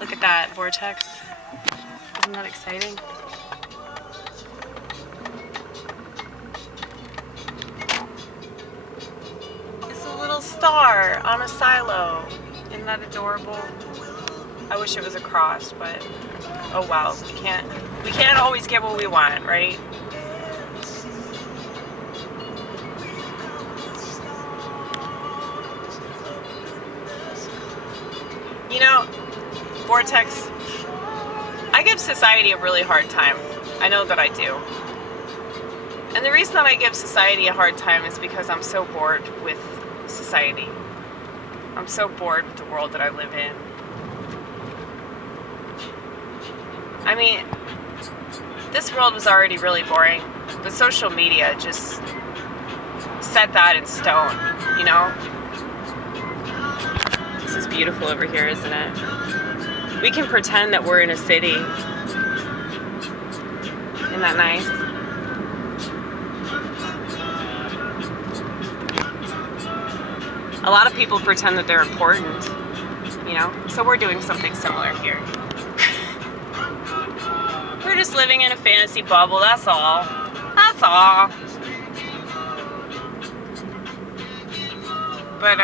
Look at that vortex. Isn't that exciting? It's a little star on a silo. Isn't that adorable? I wish it was a cross, but oh well. We can't always get what we want, right? You know, vortex, I give society a really hard time. I know that I do. And the reason that I give society a hard time is because I'm so bored with society. I'm so bored with the world that I live in. I mean, this world was already really boring, but social media just set that in stone, you know? This is beautiful over here, isn't it? We can pretend that we're in a city. Isn't that nice? A lot of people pretend that they're important, you know? So we're doing something similar here. We're just living in a fantasy bubble, that's all. That's all. But,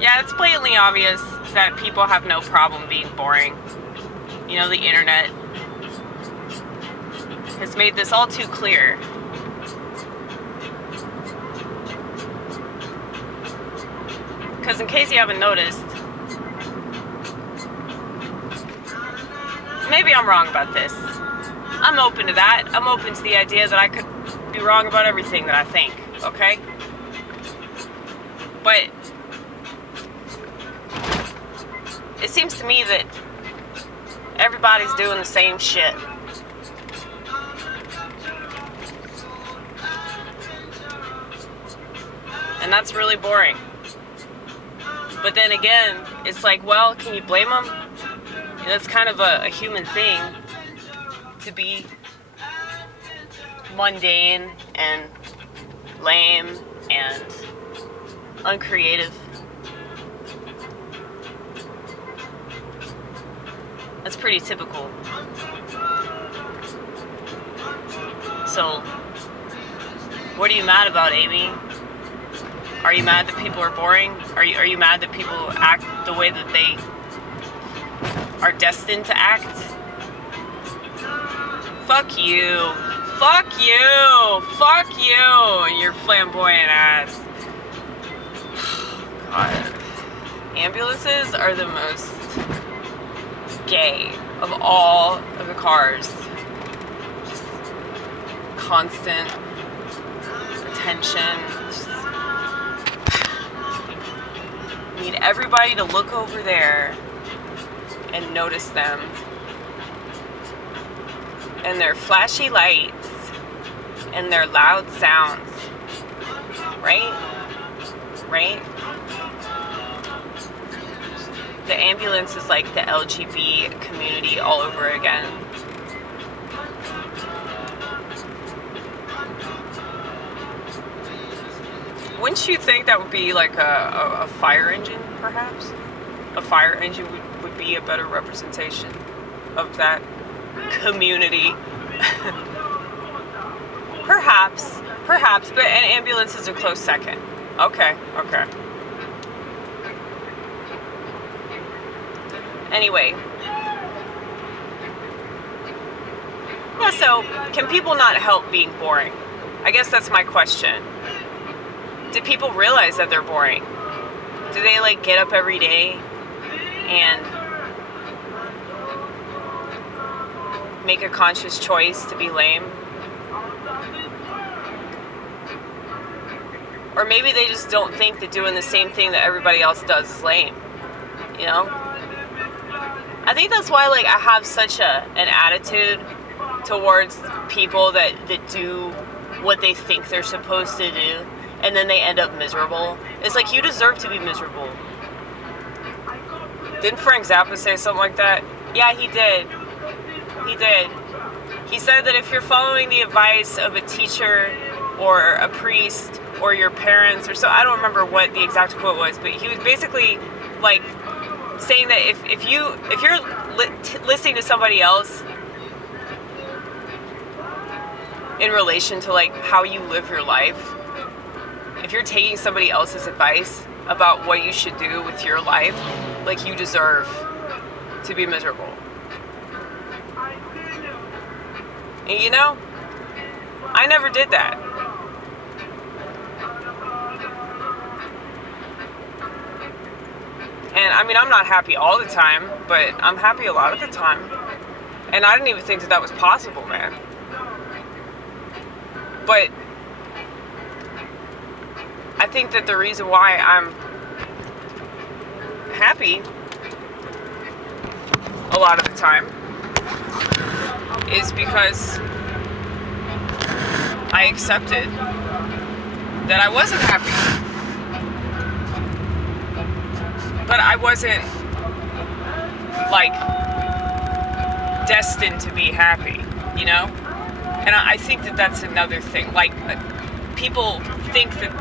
yeah, it's blatantly obvious that people have no problem being boring. You know, the internet has made this all too clear. Because in case you haven't noticed, maybe I'm wrong about this. I'm open to that. I'm open to the idea that I could be wrong about everything that I think, okay? But it seems to me that everybody's doing the same shit. And that's really boring. But then again, it's like, well, can you blame them? That's kind of a human thing to be mundane and lame and uncreative. That's pretty typical. So, what are you mad about, Amy? Are you mad that people are boring? Are you mad that people act the way that they are destined to act? Fuck you. Fuck you. Fuck you and your flamboyant ass. God. Ambulances are the most gay of all of the cars. Just constant attention. Just need everybody to look over there and notice them and their flashy lights and their loud sounds. Right? Right? The ambulance is like the LGBT community all over again. Wouldn't you think that would be like a fire engine, perhaps? A fire engine would be a better representation of that community. Perhaps, but an ambulance is a close second. Okay. Anyway. Yeah, so, can people not help being boring? I guess that's my question. Do people realize that they're boring? Do they, like, get up every day and make a conscious choice to be lame? Or maybe they just don't think that doing the same thing that everybody else does is lame. You know? I think that's why, like, I have such an attitude towards people that do what they think they're supposed to do, and then they end up miserable. It's like, you deserve to be miserable. Didn't Frank Zappa say something like that? Yeah, he did. He said that if you're following the advice of a teacher or a priest or your parents, or so, I don't remember what the exact quote was, but he was basically like saying that if you're listening to somebody else in relation to like how you live your life, if you're taking somebody else's advice about what you should do with your life, like, you deserve to be miserable. And you know, I never did that. And I mean, I'm not happy all the time, but I'm happy a lot of the time. And I didn't even think that was possible, man. But I think that the reason why I'm happy a lot of the time is because I accepted that I wasn't happy. But I wasn't, like, destined to be happy, you know? And I think that that's another thing. Like, people think that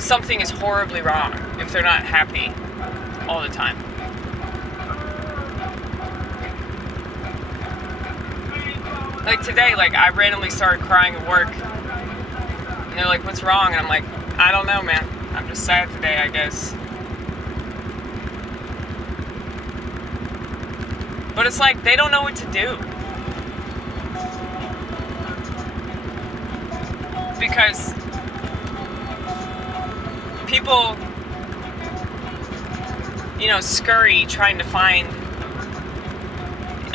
something is horribly wrong if they're not happy all the time. Like today, like, I randomly started crying at work. And they're like, what's wrong? And I'm like, I don't know, man. I'm just sad today, I guess. But it's like, they don't know what to do. Because people, you know, scurry trying to find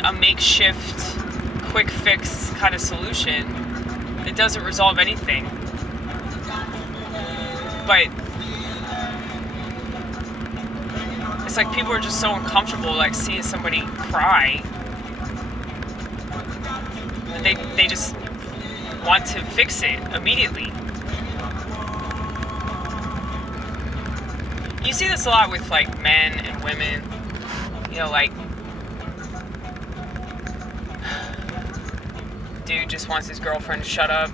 a makeshift, quick fix kind of solution that doesn't resolve anything. But it's like people are just so uncomfortable, like, seeing somebody cry. And they just want to fix it immediately. You see this a lot with, like, men and women. You know, like, dude just wants his girlfriend to shut up.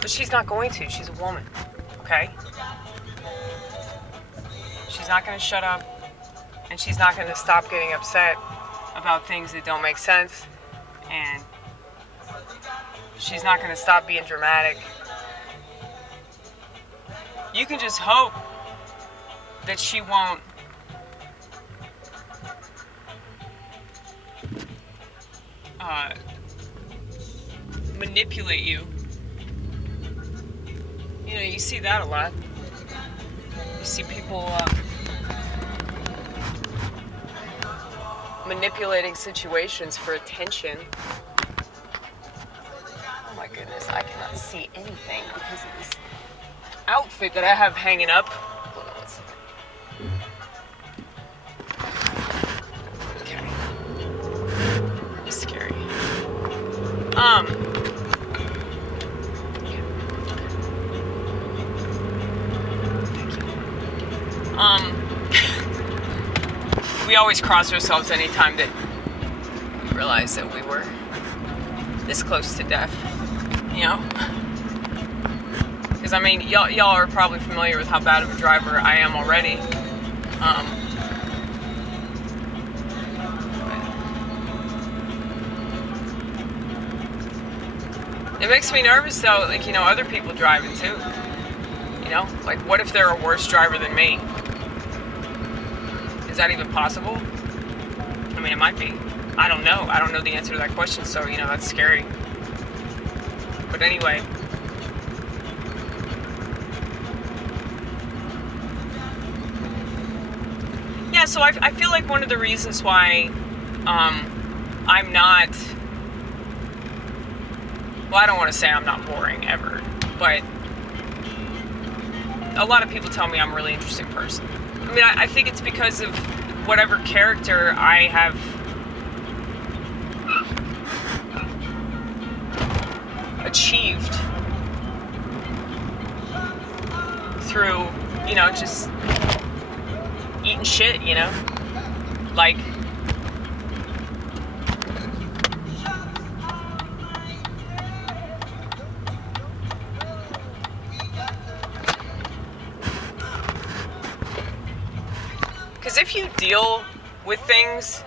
But she's not going to. She's a woman. Okay? She's not going to shut up. And she's not going to stop getting upset about things that don't make sense. And she's not going to stop being dramatic. You can just hope that she won't manipulate you. You know, you see that a lot. You see people manipulating situations for attention. Oh my goodness, I cannot see anything because of this outfit that I have hanging up. Hold on one second. Okay. It's scary. We always cross ourselves anytime that we realize that we were this close to death, you know? Because, I mean, y'all are probably familiar with how bad of a driver I am already. It makes me nervous, though, like, you know, other people driving, too. You know? Like, what if they're a worse driver than me? Is that even possible? I mean, it might be. I don't know. I don't know the answer to that question, so, you know, that's scary. But anyway. Yeah, so I feel like one of the reasons why I'm not... Well, I don't want to say I'm not boring, ever. But a lot of people tell me I'm a really interesting person. I mean, I think it's because of whatever character I have achieved through, you know, just eating shit, you know? Like, if you deal with things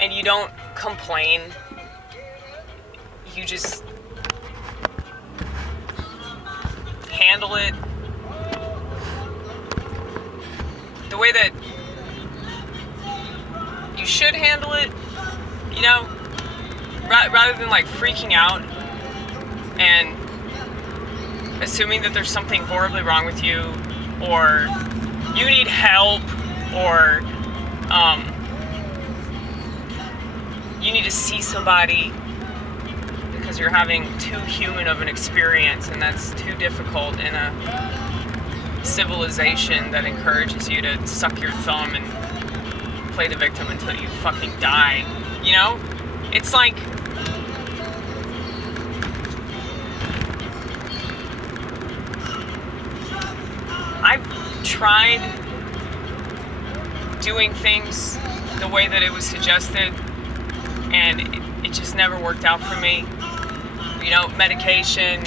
and you don't complain, you just handle it the way that you should handle it, you know, rather than like freaking out and assuming that there's something horribly wrong with you, or you need help, or you need to see somebody because you're having too human of an experience, and that's too difficult in a civilization that encourages you to suck your thumb and play the victim until you fucking die. You know? It's like, I've tried doing things the way that it was suggested, and it just never worked out for me. You know, medication,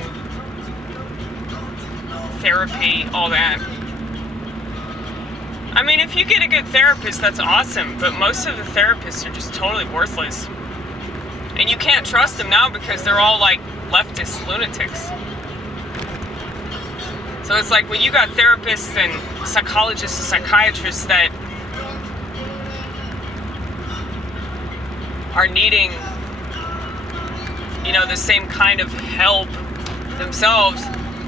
therapy, all that. I mean, if you get a good therapist, that's awesome, but most of the therapists are just totally worthless. And you can't trust them now because they're all like leftist lunatics. So it's like when you got therapists and psychologists and psychiatrists that are needing, you know, the same kind of help themselves,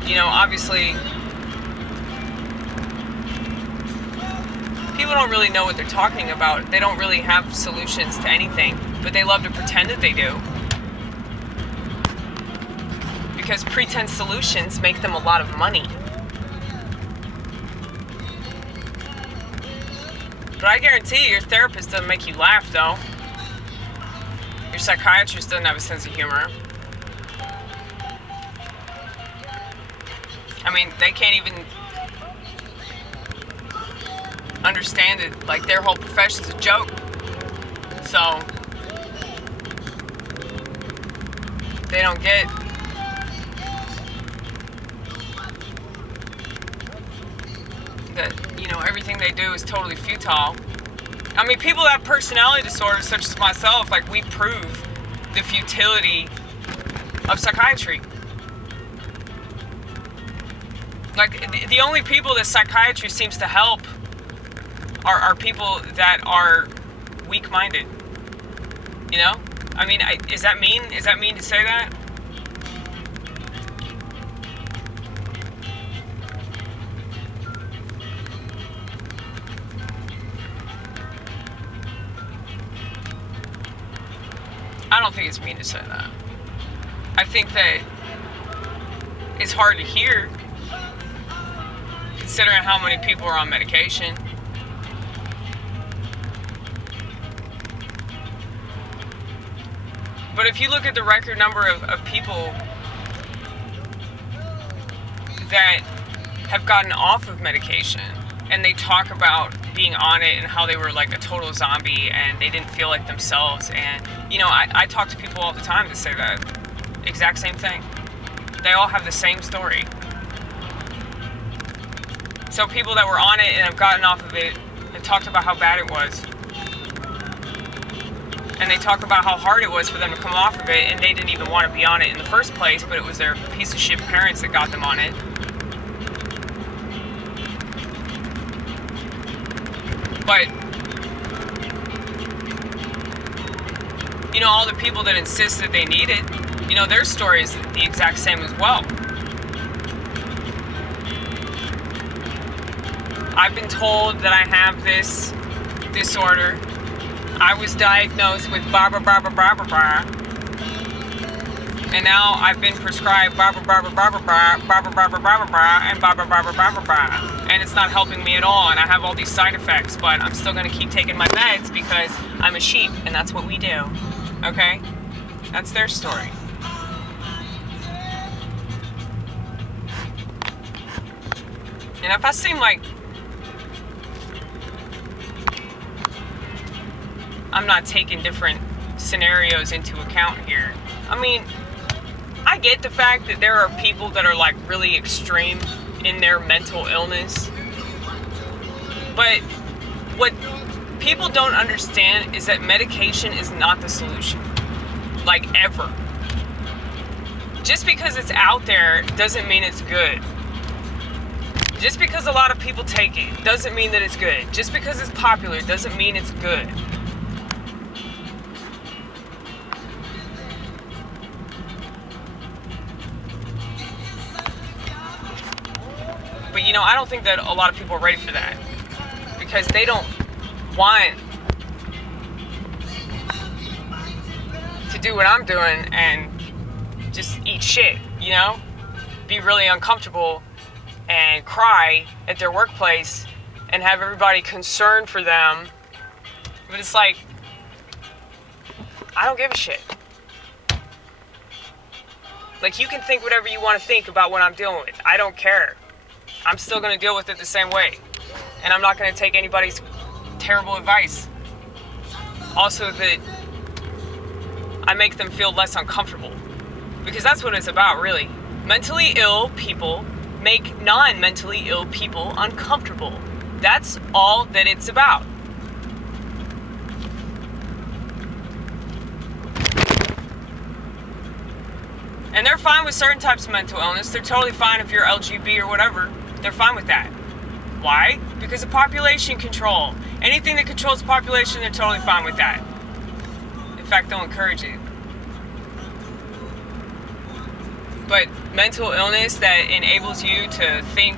you know, obviously people don't really know what they're talking about. They don't really have solutions to anything, but they love to pretend that they do. Because pretense solutions make them a lot of money. But I guarantee you, your therapist doesn't make you laugh, though. Your psychiatrist doesn't have a sense of humor. I mean, they can't even understand it. Like, their whole profession's a joke. So, they don't get that, you know, everything they do is totally futile. I mean, people that have personality disorders, such as myself, like, we prove the futility of psychiatry. Like, the only people that psychiatry seems to help are people that are weak-minded. You know? I mean, is that mean? Is that mean to say that? I don't think it's mean to say that. I think that it's hard to hear, considering how many people are on medication. But if you look at the record number of people that have gotten off of medication, and they talk about being on it and how they were like a total zombie and they didn't feel like themselves, and you know, I talk to people all the time that say that exact same thing. They all have the same story. So people that were on it and have gotten off of it and talked about how bad it was, and they talk about how hard it was for them to come off of it, and they didn't even want to be on it in the first place, but it was their piece of shit parents that got them on it. But, you know, all the people that insist that they need it, you know, their story is the exact same as well. I've been told that I have this disorder. I was diagnosed with blah, blah, blah, blah, blah, blah, blah. And now I've been prescribed blah, blah, blah, blah, blah, blah, blah, blah, blah, blah, blah, blah, and blah, blah, blah, blah, blah, blah, blah. And it's not helping me at all, and I have all these side effects, but I'm still going to keep taking my meds because I'm a sheep, and that's what we do. Okay? That's their story. And if I seem like I'm not taking different scenarios into account here, I mean, I get the fact that there are people that are like really extreme in their mental illness, but what people don't understand is that medication is not the solution. Like, ever. Just because it's out there doesn't mean it's good. Just because a lot of people take it doesn't mean that it's good. Just because it's popular doesn't mean it's good. But I don't think that a lot of people are ready for that. Because they don't want to do what I'm doing and just eat shit, Be really uncomfortable and cry at their workplace and have everybody concerned for them. But it's like, I don't give a shit. Like, you can think whatever you want to think about what I'm dealing with. I don't care. I'm still going to deal with it the same way. And I'm not going to take anybody's terrible advice. Also, that I make them feel less uncomfortable. Because that's what it's about, really. Mentally ill people make non-mentally ill people uncomfortable. That's all that it's about. And they're fine with certain types of mental illness. They're totally fine if you're LGB or whatever. They're fine with that. Why? Because of population control. Anything that controls the population, they're totally fine with that. In fact, they'll encourage it. But mental illness that enables you to think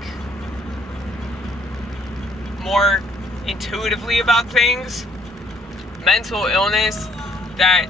more intuitively about things, mental illness that